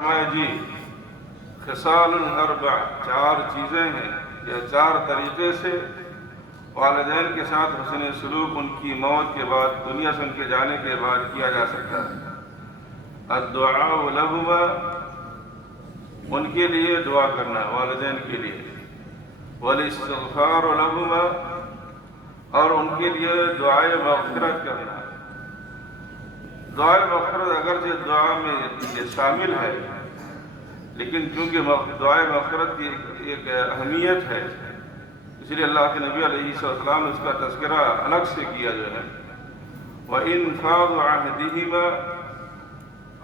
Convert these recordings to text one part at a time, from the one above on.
جی خصال اربع، چار چیزیں ہیں یا چار طریقے سے والدین کے ساتھ حسن سلوک ان کی موت کے بعد، دنیا سے ان کے جانے کے بعد کیا جا سکتا ہے۔ الدعاء لہما، ان کے لیے دعا کرنا، والدین کے لیے۔ والاستغفار لہما، اور ان کے لیے دعائے مغفرت کرنا۔ دعائے مغفرت اگرچہ دعا میں یہ شامل ہے، لیکن چونکہ دعائے مغفرت کی ایک اہمیت ہے، اس لیے اللہ کے نبی علیہ السلام نے اس کا تذکرہ الگ سے کیا جو ہے۔ وَإِنْفَاذُ عَهْدِهِمَا،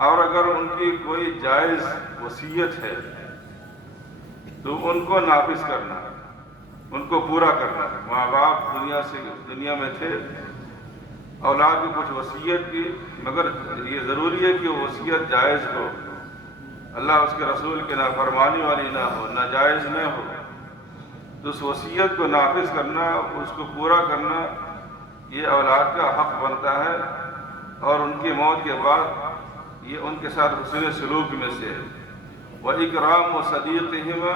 اور اگر ان کی کوئی جائز وصیت ہے تو ان کو نافذ کرنا، ان کو پورا کرنا۔ ماں باپ دنیا میں تھے، اولاد کو کچھ وصیت کی، مگر یہ ضروری ہے کہ وہ وصیت جائز ہو، اللہ اس کے رسول کے نافرمانی والی نہ ہو، ناجائز نہ ہو۔ تو اس وصیت کو نافذ کرنا، اس کو پورا کرنا، یہ اولاد کا حق بنتا ہے، اور ان کی موت کے بعد یہ ان کے ساتھ حسن سلوک میں سے ہے۔ وَإِكْرَامُ صَدِيقِهِمَا،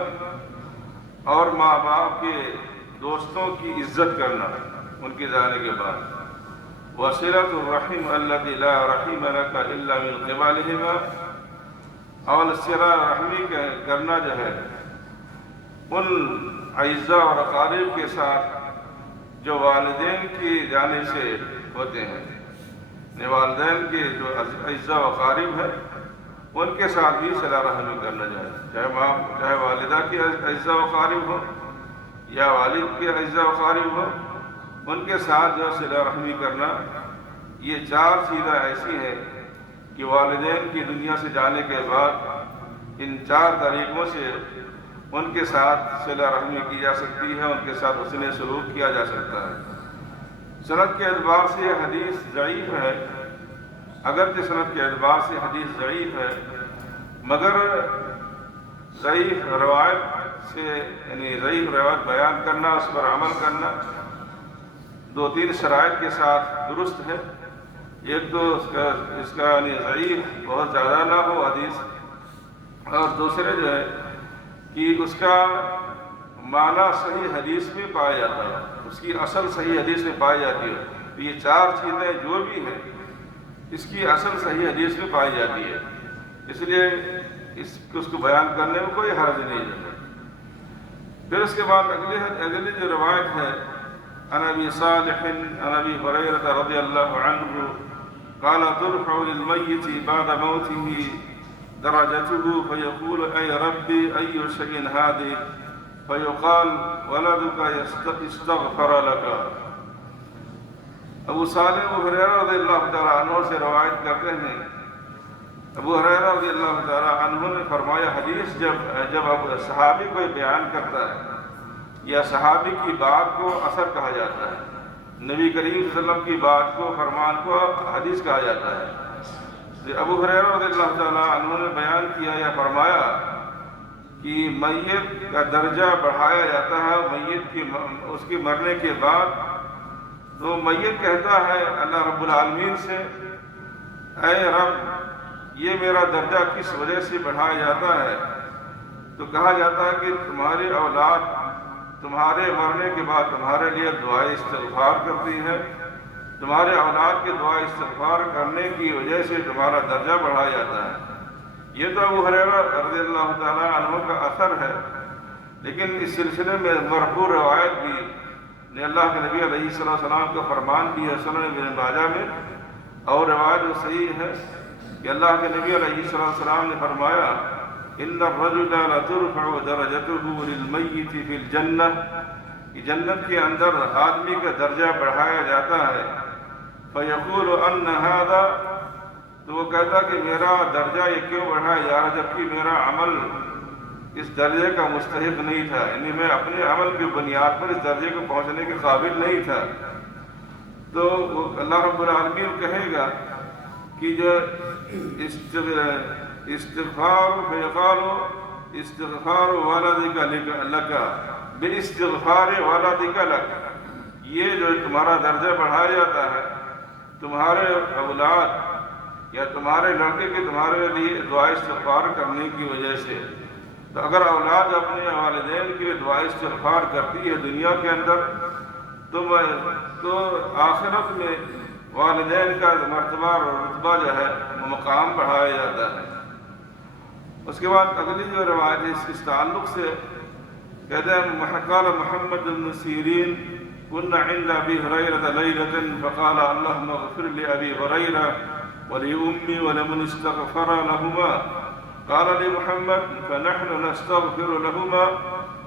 اور ماں باپ کے دوستوں کی عزت کرنا ان کے جانے کے بعد۔ وَصِلَةُ الرَّحِمِ الَّتِي لَا رَحِمَ لَكَ إِلَّا مِنْ قِبَلِهِمَا، اور صلہ رحمی کرنا جو ہے ان اعزاء اور اقارب کے ساتھ جو والدین کی جانب سے ہوتے ہیں، یعنی والدین کے جو اعزاء و اقارب ہیں ان کے ساتھ بھی صلہ رحمی کرنا چاہیے، چاہے والدہ کی اعزاء و اقارب ہو یا والد کے اعزاء و اقارب ہو، ان کے ساتھ جو صلہ رحمی کرنا۔ یہ چار چیزیں ایسی ہیں کہ والدین کی دنیا سے جانے کے بعد ان چار طریقوں سے ان کے ساتھ صلہ رحمی کی جا سکتی ہے، ان کے ساتھ حسن سلوک کیا جا سکتا ہے۔ سند کے اعتبار سے یہ حدیث ضعیف ہے، اگرچہ سند کے اعتبار سے حدیث ضعیف ہے، مگر ضعیف روایت سے، یعنی ضعیف روایت بیان کرنا، اس پر عمل کرنا دو تین شرائط کے ساتھ درست ہے۔ ایک تو اس کا یعنی ضعیف بہت زیادہ نہ ہو حدیث، اور دوسرے جو ہے کہ اس کا معنی صحیح حدیث میں پایا جاتا ہے، اس کی اصل صحیح حدیث میں پائی جاتی ہے۔ تو یہ چار چیزیں جو بھی ہیں اس کی اصل صحیح حدیث میں پائی جاتی ہے، اس لیے اس کو بیان کرنے میں کوئی حرج نہیں ہے۔ پھر اس کے بعد اگلی جو روایت ہے، عن ابی صالح عن ابی ہریرہ رضی اللہ عنہ قال ترفع للمیت بعد موته درجته فيقول اے ربی ای شیء هذه فيقال ولدك استغفر لك۔ ابو صالح ابو ہریرہ رضی اللہ تعالیٰ عنہ سے روایت کرتے ہیں، ابو ہریرہ رضی اللہ تعالیٰ عنہ نے فرمایا، حدیث جب صحابی کوئی بیان کرتا ہے یا صحابی کی بات کو اثر کہا جاتا ہے، نبی کریم صلی اللہ علیہ وسلم کی بات کو، فرمان کو حدیث کہا جاتا ہے۔ تو ابو ہریرہ رضی اللہ تعالیٰ عنہ نے بیان کیا یا فرمایا کہ میت کا درجہ بڑھایا جاتا ہے میت کی، اس کے مرنے کے بعد۔ تو میت کہتا ہے اللہ رب العالمین سے، اے رب یہ میرا درجہ کس وجہ سے بڑھایا جاتا ہے؟ تو کہا جاتا ہے کہ تمہاری اولاد تمہارے مرنے کے بعد تمہارے لیے دعائے استغفار کرتی ہے، تمہارے اولاد کے دعائے استغفار کرنے کی وجہ سے تمہارا درجہ بڑھایا جاتا ہے۔ یہ تو ابو ہریرہ رضی اللہ تعالیٰ عنہ کا اثر ہے، لیکن اس سلسلے میں مرفوع روایت بھی نے اللہ کے نبی علیہ السلام کا فرمان بھی ہے سنن ابن ماجہ میں، اور روایت صحیح ہے کہ اللہ کے نبی علیہ السلام نے فرمایا، ان الرجل لترفع درجته للمیت فی الجنہ، کہ جنت کے اندر آدمی کا درجہ بڑھایا جاتا ہے۔ فیقول ان ھذا، تو وہ کہتا کہ میرا درجہ یہ کیوں بڑھا یار، جبکہ میرا عمل اس درجے کا مستحق نہیں تھا، یعنی میں اپنے عمل کی بنیاد پر اس درجے کو پہنچنے کے قابل نہیں تھا۔ تو وہ اللہ رب العالمین کہے گا کہ جو استغفار، فیقال استغفار ولدک لک باستغفار ولدک لک، یہ جو تمہارا درجہ بڑھایا جاتا ہے، تمہارے اولاد یا تمہارے لڑکے کے تمہارے لیے دعا استغفار کرنے کی وجہ سے، تو اگر اولاد اپنے والدین کے لیے دعا استغفار کرتی ہے دنیا کے اندر، تو آخرت میں والدین کا مرتبہ اور رتبہ جو ہے وہ مقام بڑھایا جاتا ہے۔ اس کے بعد اگلی جو روایت ہے اس تعلق سے کہتے ہیں قال محمد بن سیرین كنا عند ابي هريره ليله فقال اللهم اغفر لابي هريره ولامي ولمن استغفر لهما قال لي محمد فنحن نستغفر لهما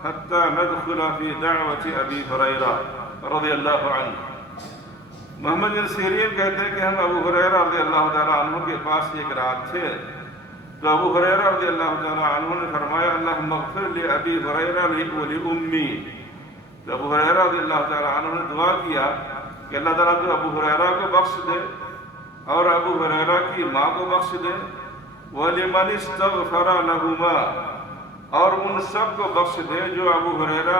حتى ندخل في دعوه ابي هريره رضی اللہ عنہ۔ محمد بن سیرین کہتے ہیں کہ ہم ابو ہریرہ رضی اللہ تعالیٰ عنہ کے پاس ایک رات تھے، تو ابو ہریرہ رضی اللہ تعالیٰ عنہ نے فرمایا اللہم اغفر لابی ہریرہ ولی تو ابو ہریرہ رضی اللہ تعالیٰ عنہ نے دعا کیا کہ اللہ تعالیٰ تو ابو ہریرہ کو بخش دے اور ابو ہریرہ کی ماں کو بخش دے، وَلِمَنِ اسْتَغْفَرَ لَهُمَا اور ان سب کو بخش دے جو ابو ہریرہ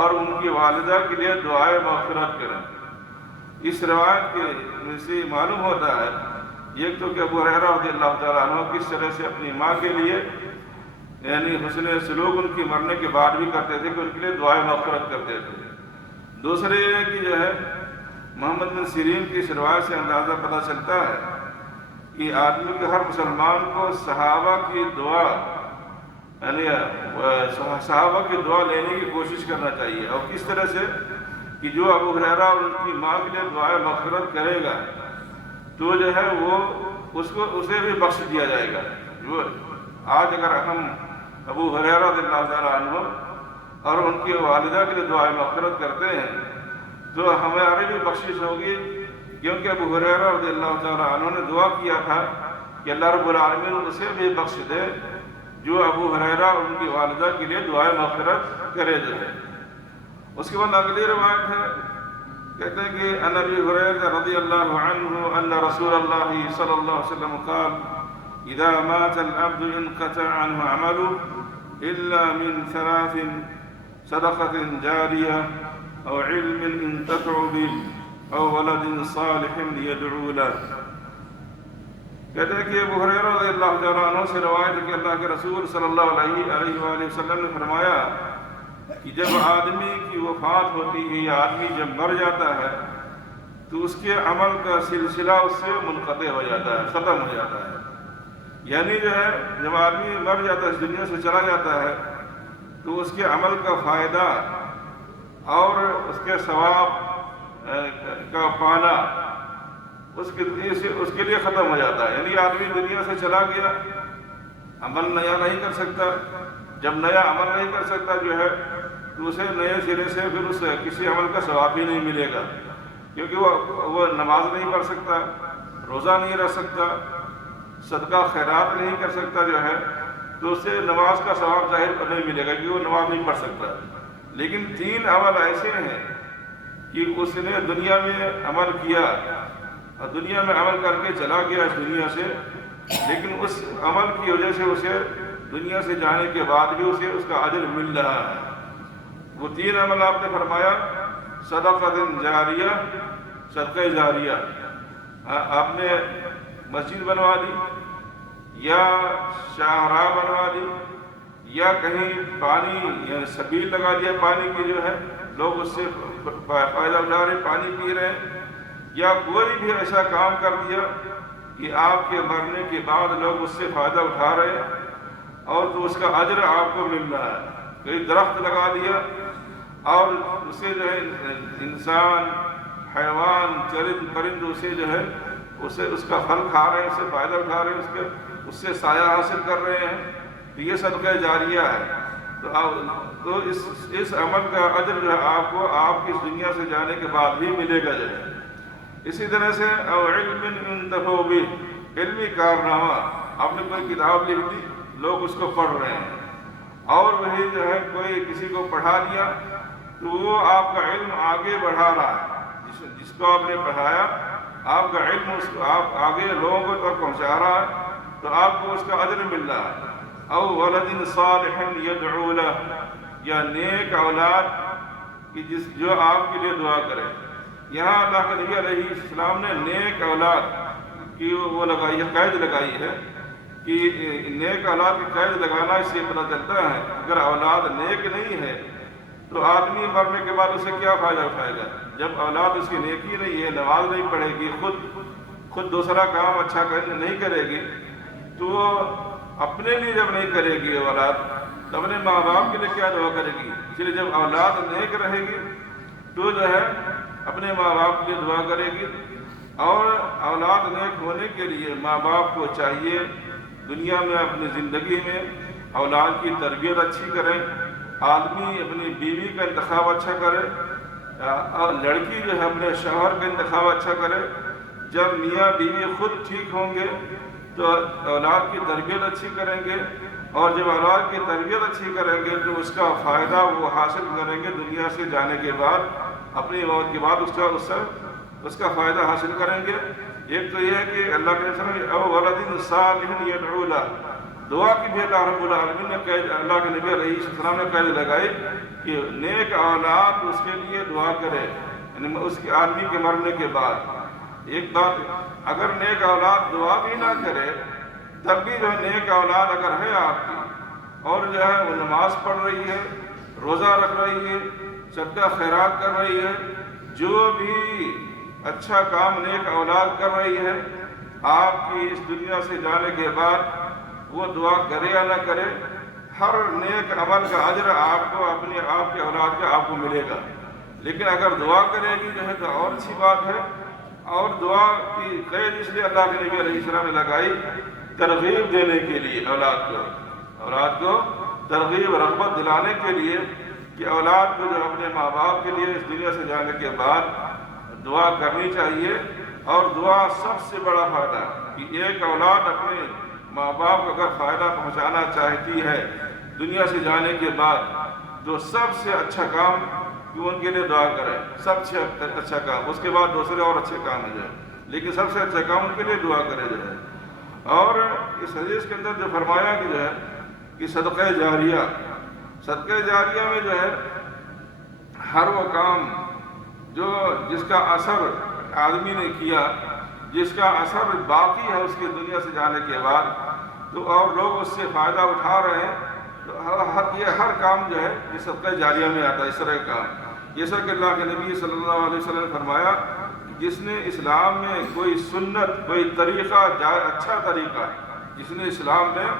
اور ان کی والدہ کے لیے دعائے مغفرت کریں۔ اس روایت کے سے معلوم ہوتا ہے ایک تو کہ ابو ہریرہ رضی اللہ تعالیٰ عنہ کس طرح سے اپنی ماں کے لیے یعنی حسن سلوک ان کی مرنے کے بعد بھی کرتے تھے کہ ان کے لیے دعائے مغفرت کرتے تھے۔ دوسرے یہ کہ جو ہے محمد بن سیرین کی اس روایت سے اندازہ پتہ چلتا ہے کہ آدمی کے ہر مسلمان کو صحابہ کی دعا یعنی صحابہ کی دعا لینے کی کوشش کرنا چاہیے، اور کس طرح سے کہ جو ابو ہریرہ اور ان کی ماں کے لیے دعائے مغفرت کرے گا تو جو ہے وہ اسے بھی بخش دیا جائے گا۔ جو آج اگر ہم ابو ہریرہ رضی اللہ تعالیٰ عنہ اور ان کی والدہ کے لیے دعائے مغفرت کرتے ہیں تو ہمارے بھی بخشش ہوگی، کیونکہ ابو ہریرہ رضی اللہ تعالیٰ عنہ نے دعا کیا تھا کہ اللہ رب العالمین اسے بھی بخش دے جو ابو ہریرہ اور ان کی والدہ کے لیے دعائے مغفرت کرے جو ہے۔ اس کے بعد اگلی روایت ہے، کہتے ہیں کہ ان ابی ہریرہ رضی اللہ عنہ ان رسول اللہ صلی اللہ علیہ وسلم قال اذا مات العبد انقطع عنه عمله الا من ثلاث صدقة جارية او علم ينتفع به او ولد صالح يدعو له۔ کہتے ہیں کہ ابو ہریرہ رضی اللہ تعالیٰ عنہ سے روایت ہے کہ اللہ کے رسول صلی اللہ علیہ وآلہ وسلم نے فرمایا کہ جب آدمی کی وفات ہوتی ہے یا آدمی جب مر جاتا ہے تو اس کے عمل کا سلسلہ اس سے منقطع ہو جاتا ہے، ختم ہو جاتا ہے۔ یعنی جو ہے جب آدمی مر جاتا ہے، اس دنیا سے چلا جاتا ہے، تو اس کے عمل کا فائدہ اور اس کے ثواب کا پانا اس کے لیے ختم ہو جاتا ہے۔ یعنی آدمی دنیا سے چلا گیا، عمل نیا نہیں کر سکتا، جب نیا عمل نہیں کر سکتا جو ہے تو اسے نئے سرے سے پھر اس کسی عمل کا ثواب ہی نہیں ملے گا، کیونکہ وہ نماز نہیں پڑھ سکتا، روزہ نہیں رکھ سکتا، صدقہ خیرات نہیں کر سکتا جو ہے، تو اسے نماز کا ثواب ظاہر نہیں ملے گا کیونکہ وہ نماز نہیں پڑھ سکتا۔ لیکن تین عمل ایسے ہیں کہ اس نے دنیا میں عمل کیا اور دنیا میں عمل کر کے چلا گیا اس دنیا سے، لیکن اس عمل کی وجہ سے اسے دنیا سے جانے کے بعد بھی اسے اس کا اجر مل رہا ہے۔ وہ تین عمل آپ نے فرمایا، صدقۃ جاریہ، صدقہ جاریہ، آپ نے مسجد بنوا دی یا شاہراہ بنوا دی یا کہیں پانی یا سبیل لگا دیا پانی کی جو ہے، لوگ اس سے فائدہ اٹھا رہے، پانی پی رہے ہیں، یا کوئی بھی ایسا کام کر دیا کہ آپ کے مرنے کے بعد لوگ اس سے فائدہ اٹھا رہے ہیں اور تو اس کا اجر آپ کو مل رہا ہے۔ کوئی درخت لگا دیا اور اسے جو ہے انسان، حیوان، چرند پرند اسے جو ہے اس کا پھل کھا رہے ہیں، اس سے فائدہ اٹھا رہے ہیں، اس سے سایہ حاصل کر رہے ہیں، تو یہ صدقہ جاریہ ہے۔ تو اس عمل کا اجر جو ہے آپ کو آپ کی اس دنیا سے جانے کے بعد بھی ملے گا جو ہے۔ اسی طرح سے او علم ينتفع به، علمی کارنامہ، آپ نے کوئی کتاب لکھ دی، لوگ اس کو پڑھ رہے ہیں، اور وہی جو ہے کوئی کسی کو پڑھا دیا تو وہ آپ کا علم آگے بڑھا رہا ہے، جس کو آپ نے پڑھایا آپ کا علم اس کو آپ آگے لوگوں کو تک پہنچا رہا ہے تو آپ کو اس کا اجر مل رہا ہے۔ او ولد صالح يدعو له، یا نیک اولاد کی جو آپ کے لیے دعا کرے۔ یہاں اللہ کے نبی علیہ السلام نے نیک اولاد کہ وہ لگائی ہے، قید لگائی ہے کہ نیک اولاد کی قید لگانا اس سے پتہ چلتا ہے اگر اولاد نیک نہیں ہے تو آدمی مرنے کے بعد اسے کیا فائدہ اٹھائے گا؟ جب اولاد اس کی نیکی نہیں ہے، نماز نہیں پڑھے گی، خود دوسرا کام اچھا نہیں کرے گی، تو وہ اپنے لیے جب نہیں کرے گی اولاد تو اپنے ماں باپ کے لیے کیا دعا کرے گی؟ اس لیے جب اولاد نیک رہے گی تو جو ہے اپنے ماں باپ کے لیے دعا کرے گی۔ اور اولاد نیک ہونے کے لیے ماں باپ کو چاہیے دنیا میں اپنی زندگی میں اولاد کی تربیت اچھی کریں، آدمی اپنی بیوی کا انتخاب اچھا کرے، اور لڑکی جو ہے اپنے شوہر کا انتخاب اچھا کرے۔ جب میاں بیوی خود ٹھیک ہوں گے تو اولاد کی تربیت اچھی کریں گے، اور جب اولاد کی تربیت اچھی کریں گے تو اس کا فائدہ وہ حاصل کریں گے دنیا سے جانے کے بعد، اپنی موت کے بعد اس کا فائدہ حاصل کریں گے۔ ایک تو یہ ہے کہ اللہ کے نبی او ولد صالح یدعو لہ، دعا کی بھی اللہ رب العالمین نے اللہ کے نبی علیہ السلام نے قید لگائی کہ نیک اولاد اس کے لیے دعا کرے، یعنی اس کے آدمی کے مرنے کے بعد۔ ایک بات، اگر نیک اولاد دعا بھی نہ کرے تب بھی جو ہے نیک اولاد اگر ہے آپ کی اور جو ہے وہ نماز پڑھ رہی ہے، روزہ رکھ رہی ہے، صدقہ خیرات کر رہی ہے، جو بھی اچھا کام نیک اولاد کر رہی ہے، آپ کی اس دنیا سے جانے کے بعد وہ دعا کرے یا نہ کرے، ہر نیک عمل کا اجر آپ کے اولاد کا آپ کو ملے گا۔ لیکن اگر دعا کرے گی جو ہے تو اور اچھی بات ہے۔ اور دعا کی قید اس لیے اللہ کے نبی علیہ السلام نے لگائی ترغیب دینے کے لیے، اولاد کو ترغیب رغبت دلانے کے لیے کہ اولاد کو جو اپنے ماں باپ کے لیے اس دنیا سے جانے کے بعد دعا کرنی چاہیے۔ اور دعا سب سے بڑا فائدہ کہ ایک اولاد اپنے ماں باپ کو اگر فائدہ پہنچانا چاہتی ہے دنیا سے جانے کے بعد تو سب سے اچھا کام کہ ان کے لیے دعا کرے، سب سے اچھا کام، اس کے بعد دوسرے اور اچھے کام ہو جائے، لیکن سب سے اچھا کام ان کے لیے دعا کرے جو ہے۔ اور اس حدیث کے اندر جو فرمایا کہ جو ہے کہ صدقہ جاریہ میں جو ہے ہر وہ کام جس کا اثر آدمی نے کیا، جس کا اثر باقی ہے اس کی دنیا سے جانے کے بعد، تو اور لوگ اس سے فائدہ اٹھا رہے ہیں، تو یہ ہر کام جو ہے یہ صدقہ جاریہ میں آتا ہے، اس طرح کا کام۔ جیسا کہ اللہ کے نبی صلی اللہ علیہ وسلم نے فرمایا جس نے اسلام میں کوئی سنت، کوئی طریقہ، اچھا طریقہ، جس نے اسلام میں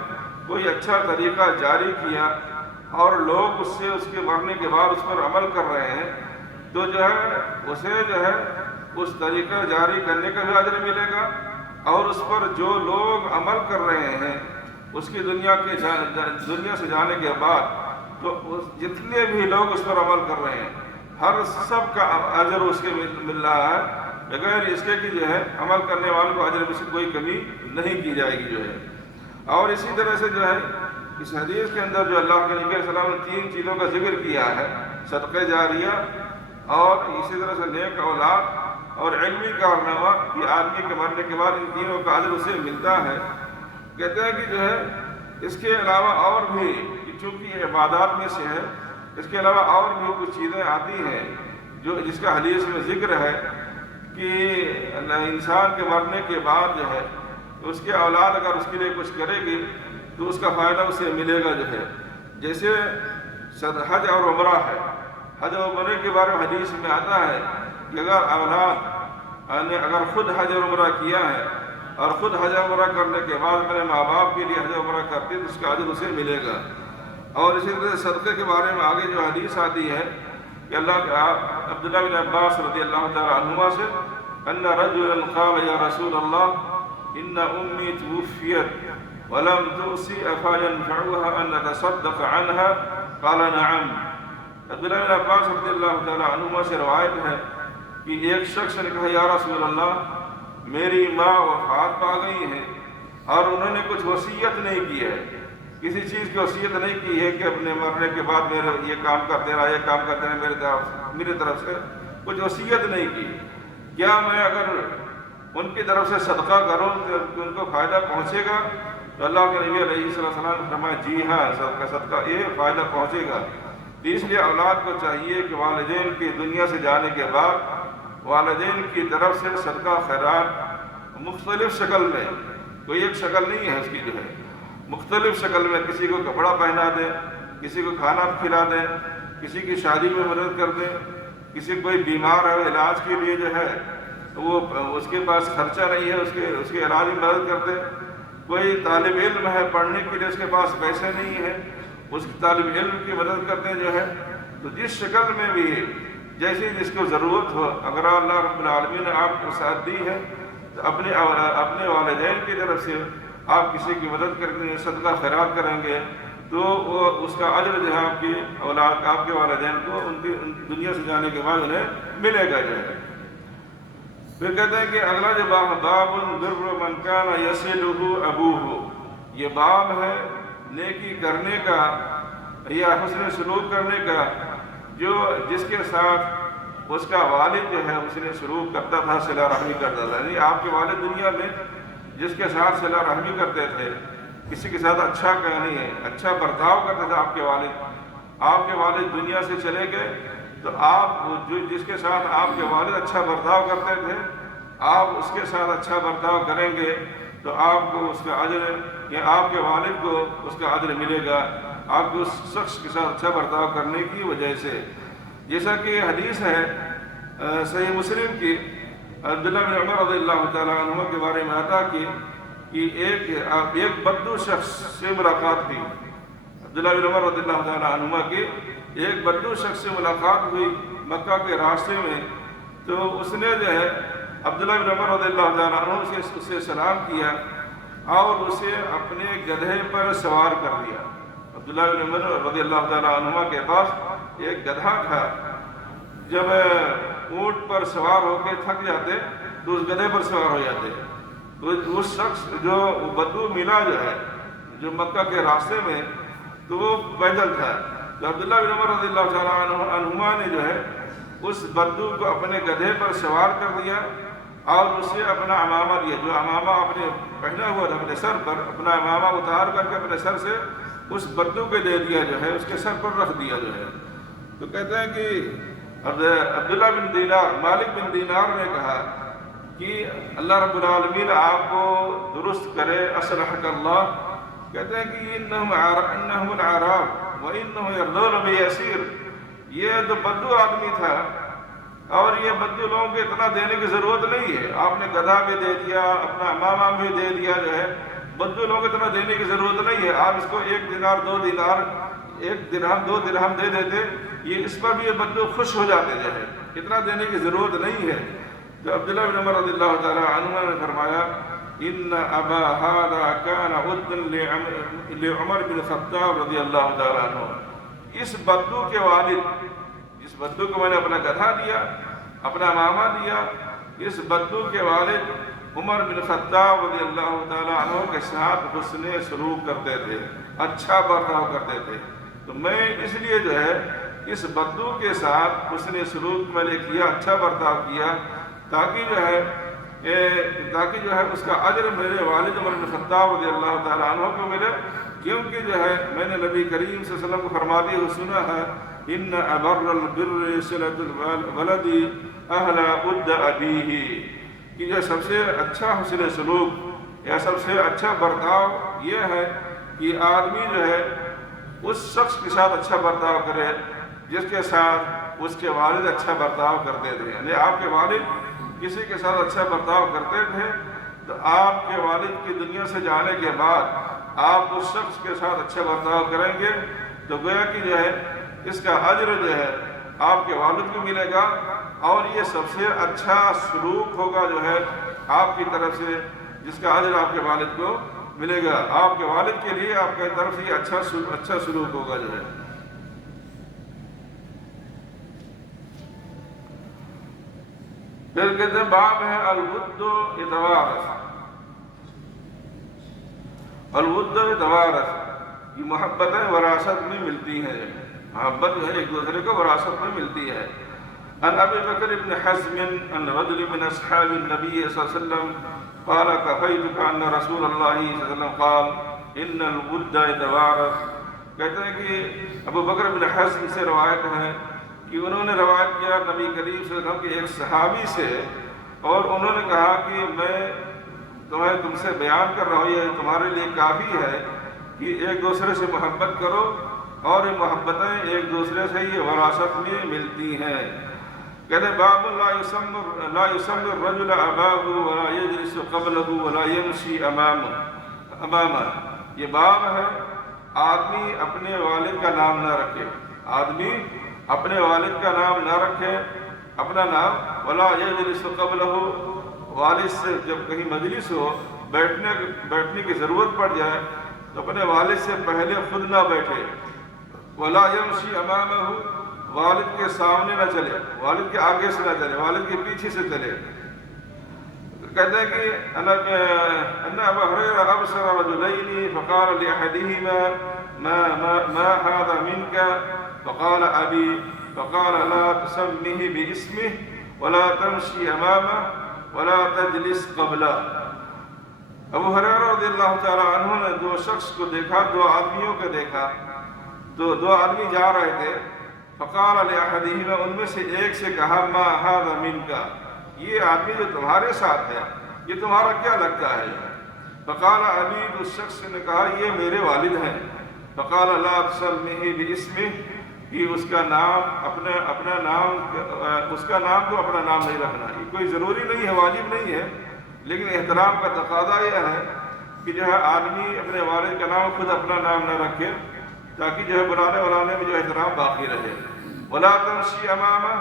کوئی اچھا طریقہ جاری کیا اور لوگ اس کے مرنے کے بعد اس پر عمل کر رہے ہیں، تو جو ہے اسے جو ہے اس طریقہ جاری کرنے کا بھی اجر ملے گا، اور اس پر جو لوگ عمل کر رہے ہیں اس کی دنیا سے جانے کے بعد تو جتنے بھی لوگ اس پر عمل کر رہے ہیں ہر سب کا اجر اس کے مل رہا ہے، بغیر اس کے کہ جو ہے عمل کرنے والوں کو اجر میں سے کوئی کمی نہیں کی جائے گی جو ہے۔ اور اسی طرح سے جو ہے اس حدیث کے اندر جو اللہ کے نبی علیہ السلام نے 3 چیزوں کا ذکر کیا ہے، صدقہ جاریہ اور اسی طرح سے نیک اولاد اور علمی کارنامہ، کہ آدمی کے مرنے کے بعد ان تینوں کا اجر اسے ملتا ہے۔ کہتے ہیں کہ جو ہے اس کے علاوہ اور بھی، چونکہ یہ عبادات میں سے ہے، اس کے علاوہ اور بھی کچھ چیزیں آتی ہیں جس کا حدیث میں ذکر ہے کہ انسان کے مرنے کے بعد جو ہے اس کے اولاد اگر اس کے لیے کچھ کرے گی تو اس کا فائدہ اسے ملے گا جو ہے۔ جیسے حج اور عمرہ ہے، حج اور عمرے کے بارے میں حدیث میں آتا ہے کہ اگر اولاد نے اگر خود حج اور عمرہ کیا ہے اور خود حج اور عمرہ کرنے کے بعد اپنے ماں باپ کے لیے حج اور عمرہ کرتے تو اس کا اجر اسے ملے گا۔ اور اسی طرح صدقے کے بارے میں آگے جو حدیث آتی ہے کہ عبداللہ بن عباس رضی اللہ تعالی عنہما سے ان رجلا قال یا رسول اللہ ان امی توفیت ولم تؤسی افینفعها ان نتصدق عنها قال نعم۔ عبداللہ بن عباس رضی اللہ تعالی عنہما سے روایت ہے کہ ایک شخص نے کہا یا رسول اللہ میری ماں وفات پا گئی ہے اور انہوں نے کچھ وصیت نہیں کی ہے، کسی چیز کی وصیت نہیں کی ہے کہ اپنے مرنے کے بعد میرے یہ کام کرتے رہا، یہ کام کرتے رہے، میری طرف سے کچھ وصیت نہیں کی، کیا میں اگر ان کی طرف سے صدقہ کروں تو ان کو فائدہ پہنچے گا؟ تو اللہ کے نبی علیہ السلام نے فرمایا جی ہاں، صدقہ یہ فائدہ پہنچے گا۔ اس لیے اولاد کو چاہیے کہ والدین کی دنیا سے جانے کے بعد والدین کی طرف سے صدقہ خیرات مختلف شکل میں، کوئی ایک شکل نہیں ہے اس کی جو ہے، مختلف شکل میں کسی کو کپڑا پہنا دیں، کسی کو کھانا کھلا دیں، کسی کی شادی میں مدد کر دیں، کسی کوئی بیمار ہے علاج کے لیے جو ہے وہ اس کے پاس خرچہ نہیں ہے، اس کے علاج میں مدد کر دیں، کوئی طالب علم ہے پڑھنے کے لیے اس کے پاس پیسے نہیں ہے، اس طالب علم کی مدد کرتے جو ہے، تو جس شکل میں بھی جیسی جس کو ضرورت ہو، اگر اللہ رب العالمین نے آپ کو ساتھ دی ہے تو اپنے والدین کی طرف سے آپ کسی کی مدد کریں گے، صدقہ خیرات کریں گے تو وہ اس کا اجر جو ہے آپ کی اولاد، آپ کے والدین کو ان کی دنیا سے جانے کے بعد انہیں ملے گا جو ہے۔ پھر کہتے ہیں کہ اگلا جو باب بر من کان یصلہ ابوہ، یہ باب ہے نیکی کرنے کا یا حسن سلوک کرنے کا جو جس کے ساتھ اس کا والد جو ہے حسن سلوک کرتا تھا، صلہ رحمی کرتا تھا، یعنی آپ کے والد دنیا میں جس کے ساتھ صلہ رحمی کرتے تھے، کسی کے ساتھ اچھا کہنے اچھا برتاؤ کرتے تھے آپ کے والد دنیا سے چلے گئے تو آپ جس کے ساتھ آپ کے والد اچھا برتاؤ کرتے تھے آپ اس کے ساتھ اچھا برتاؤ کریں گے تو آپ کو اس کا اجر یا آپ کے والد کو اس کا اجر ملے گا، آپ کو اس شخص کے ساتھ اچھا برتاؤ کرنے کی وجہ سے۔ جیسا کہ حدیث ہے صحیح مسلم کی، عبداللہ بن عمر رضی اللہ تعالیٰ عنہ کے بارے میں آتا کہ ایک بدو شخص سے ملاقات ہوئی، عبداللہ بن عمر رضی اللہ تعالیٰ عنہ کی ایک بدو شخص سے ملاقات ہوئی مکہ کے راستے میں، تو اس نے جو ہے عبداللہ بن عمر رضی اللہ تعالیٰ عنہ سے سلام کیا اور اسے اپنے گدھے پر سوار کر دیا۔ عبداللہ بن عمر رضی اللہ تعالیٰ عنہ کے پاس ایک گدھا تھا، جب اونٹ پر سوار ہو کے تھک جاتے تو اس گدھے پر سوار ہو جاتے، تو اس شخص جو بدو ملا جو ہے جو مکہ کے راستے میں تو وہ پیدل تھا، تو عبداللہ بن عمر رضی اللہ تعالیٰ عنہما نے جو ہے اس بدو کو اپنے گدھے پر سوار کر دیا اور اسے اپنا امامہ دیا، جو امامہ اپنے پہنا ہوا تھا اپنے سر پر، اپنا امامہ اتار کر کے اپنے سر سے اس بدو کو دے دیا جو ہے، اس کے سر پر رکھ دیا جو ہے۔ تو کہتے ہیں کہ عبداللہ بن دینار، مالک بن دینار نے کہا کہ اللہ رب العالمین آپ کو درست کرے، اصلحک اللہ۔ کہتے ہیں کہ انہم العراب وانہم یرضون بیسیر، یہ تو بدو آدمی تھا اور یہ بدو لوگوں کو اتنا دینے کی ضرورت نہیں ہے، آپ نے گدھا بھی دے دیا، اپنا امامہ بھی دے دیا جو ہے، بدو لوگوں کو اتنا دینے کی ضرورت نہیں ہے، آپ اس کو 1 دینار 2 دینار 1 درہم 2 درہم دے دیتے، یہ اس پر بھی یہ بدو خوش ہو جاتے جو ہے، اتنا دینے کی ضرورت نہیں ہے۔ تو عبداللہ بن عمر رضی اللہ تعالیٰ عنہ نے فرمایا ان ابا ھذا کان عدا لعمر بن خطاب رضی اللہ تعالیٰ عنہ، اس بدو کے والد، جس بدو کو میں نے اپنا گدھا دیا، اپنا امامہ دیا، اس بدو کے والد عمر بن خطاب رضی اللہ تعالیٰ عنہ کے ساتھ حسن سلوک کرتے تھے، اچھا برتاؤ کرتے تھے، تو میں اس لیے جو ہے اس بدو کے ساتھ حسن سلوک میں نے کیا، اچھا برتاؤ کیا تاکہ جو ہے اس کا اجر میرے والد عمر بن خطاب رضی اللہ تعالیٰ عنہ کو ملے، کیونکہ جو ہے میں نے نبی کریم صلی اللہ علیہ وسلم کو فرماتے ہوئے سنا ہے ان ابر البر صلۃ الولد اہل ود ابیہ، کہ جو سب سے اچھا حسن سلوک یا سب سے اچھا برتاؤ یہ ہے کہ آدمی جو ہے اس شخص کے ساتھ اچھا برتاؤ کرے جس کے ساتھ اس کے والد اچھا برتاؤ کرتے تھے، یعنی آپ کے والد کسی کے ساتھ اچھا برتاؤ کرتے تھے تو آپ کے والد کی دنیا سے جانے کے بعد آپ اس شخص کے ساتھ اچھا برتاؤ کریں گے تو گویا کہ جو ہے اس کا اجر جو ہے آپ کے والد کو ملے گا، اور یہ سب سے اچھا سلوک ہوگا جو ہے آپ کی طرف سے، جس کا اجر آپ کے والد کو ملے گا، آپ کے والد کے لیے آپ کی طرف سے اچھا سلوک ہوگا جو ہے۔ پھر کہتے ہیں باب ہے الود یتوارث، الود یتوارث، یہ محبتیں وراثت میں ملتی ہیں، محبت جو ہے ایک دوسرے کو وراثت میں ملتی ہے۔ عن ابی بکر بن حزم عن رجل من اصحاب النبی صلی اللہ علیہ وسلم قال کفیتک ان رسول اللہ صلی اللہ علیہ وسلم قال ان الود یتوارث۔ کہتے ہیں کہ ابو بکر بن حزم سے روایت ہے کہ انہوں نے روایت کیا نبی کریم صلی اللہ علیہ وسلم کے ایک صحابی سے، اور انہوں نے کہا کہ میں تو میں تم سے بیان کر رہا ہوں، یہ تمہارے لیے کافی ہے کہ ایک دوسرے سے محبت کرو، اور یہ محبتیں ایک دوسرے سے یہ وراثت میں ملتی ہیں۔ کہتے باب لا يسمى الرجل اباه ولا يجلس قبله ولا يمشي امامه، یہ باب ہے آدمی اپنے والد کا نام نہ رکھے، آدمی اپنے والد کا نام نہ رکھے، اپنا نام، ولا يجلس قبله، والد سے جب کہیں مجلس ہو، بیٹھنے کی ضرورت پڑ جائے تو اپنے والد سے پہلے خود نہ بیٹھے، ولا يمشي امامه، والد کے سامنے نہ چلے، والد کے آگے سے نہ چلے، والد کے پیچھے سے چلے۔ کہتے ہیں کہ ان ابا ہریرہ ابصر رجلین فقال لاحدهما ما هذا منك فقال ابي فقال لا تسمه باسمه ولا تمشي امامه ولا تجلس قبله۔ ابو ہریرہ رضی اللہ تعالی عنہ نے دو شخص کو دیکھا، دو آدمیوں کو دیکھا، دو آدمی جا رہے تھے، فقال لاحدهما، ان میں سے ایک سے کہا ما هذا منك، یہ آدمی جو تمہارے ساتھ ہے یہ تمہارا کیا لگتا ہے؟ فقال ابی، اس شخص نے کہا یہ میرے والد ہیں۔ فقال لا تسمه باسمه، کہ اس کا نام اپنا نام اس کا نام تو اپنا نام نہیں رکھنا، یہ کوئی ضروری نہیں ہے، واجب نہیں ہے، لیکن احترام کا تقاضا یہ ہے کہ جو ہے آدمی اپنے والد کا نام خود اپنا نام نہ رکھے، تاکہ جو ہے بلانے ولانے میں جو احترام باقی رہے۔ ولا تمشی امامہ،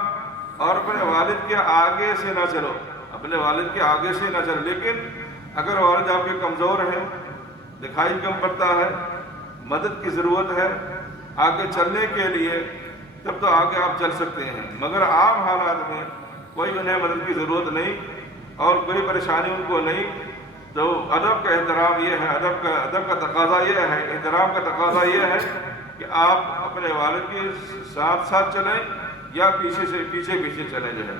اور اپنے والد کے آگے سے نہ چلو، اپنے والد کے آگے سے نہ چلو، لیکن اگر والد آپ کے کمزور ہیں، دکھائی کم پڑتا ہے، مدد کی ضرورت ہے آگے چلنے کے لیے، تب تو آگے آپ چل سکتے ہیں، مگر عام حالات میں کوئی انہیں مدد کی ضرورت نہیں اور کوئی پریشانی ان کو نہیں، تو ادب کا احترام یہ ہے، ادب کا تقاضا یہ ہے، احترام کا تقاضا یہ ہے کہ آپ اپنے والد کے ساتھ ساتھ چلیں یا پیچھے چلیں، جو ہے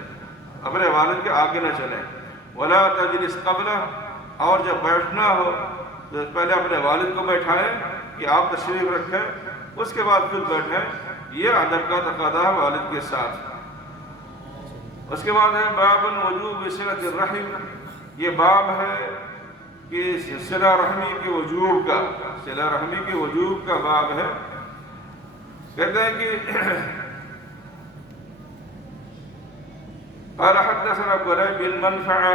اپنے والد کے آگے نہ چلیں۔ ولا تجلس قبلہ، اور جب بیٹھنا ہو تو پہلے اپنے والد کو بیٹھائیں کہ آپ تشریف رکھیں، اس کے بعد خود بیٹھیں، یہ ادب کا تقاضا ہے والد کے ساتھ۔ اس کے بعد ہے باب وجوب صلۃ الرحم، یہ باب ہے کہ صلہ رحمی کے وجوب کا باب ہے۔ کہتے ہیں کہ قال حدثنا قريب بن منفعة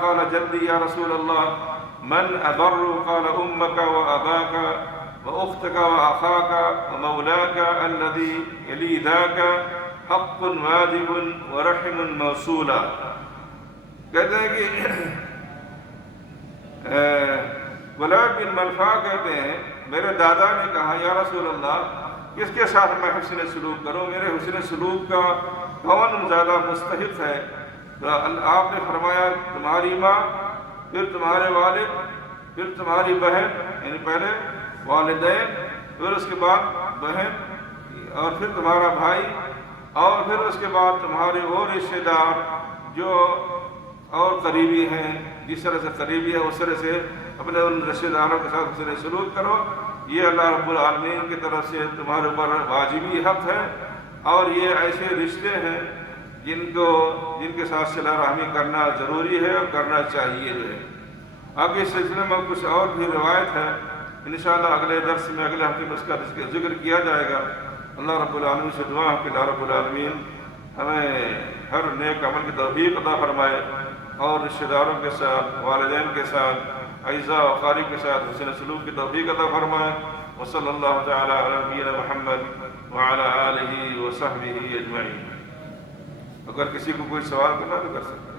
قال جدي يا رسول الله من أبر؟ قال أمك وأباك وأختك وأخاك ومولاك الذي يلي ذاك حق واجب ورحم موصولا۔ کہتے ہیں کہ غلام بن منفع کہتے ہیں میرے دادا نے کہا یا رسول اللہ کس کے ساتھ میں حسن سلوک کروں، میرے حسن سلوک کا کون زیادہ مستحق ہے؟ تو آپ نے فرمایا تمہاری ماں، پھر تمہارے والد، پھر تمہاری بہن، یعنی پہلے والدین، پھر اس کے بعد بہن، اور پھر تمہارا بھائی، اور پھر اس کے بعد تمہارے وہ رشتہ دار جو اور قریبی ہیں، جس طرح سے قریبی ہے اس طرح سے اپنے ان رشتہ داروں کے ساتھ حسن سلوک کرو۔ یہ اللہ رب العالمین کی طرف سے تمہارے اوپر واجبی حق ہے، اور یہ ایسے رشتے ہیں جن کے ساتھ صلہ رحمی کرنا ضروری ہے اور کرنا چاہیے جو ہے۔ اب اس سلسلے میں کچھ اور بھی روایت ہے، انشاءاللہ اگلے درس میں اگلے ہفتے میں اس کا ذکر کیا جائے گا۔ اللہ رب العالمین سے دعا ہے کہ اللہ رب العالمین ہمیں ہر نیک عمل کی توفیق عطا فرمائے، اور رشتہ داروں کے ساتھ، والدین کے ساتھ، اعزاء و اقارب کے ساتھ حسن سلوک کی توفیق عطا فرمائے۔ وصلی اللہ تعالی علی نبینا محمد وعلی آلہ وصحبہ اجمعین۔ اگر کسی کو کوئی سوال کرنا تو کر سکتا ہے۔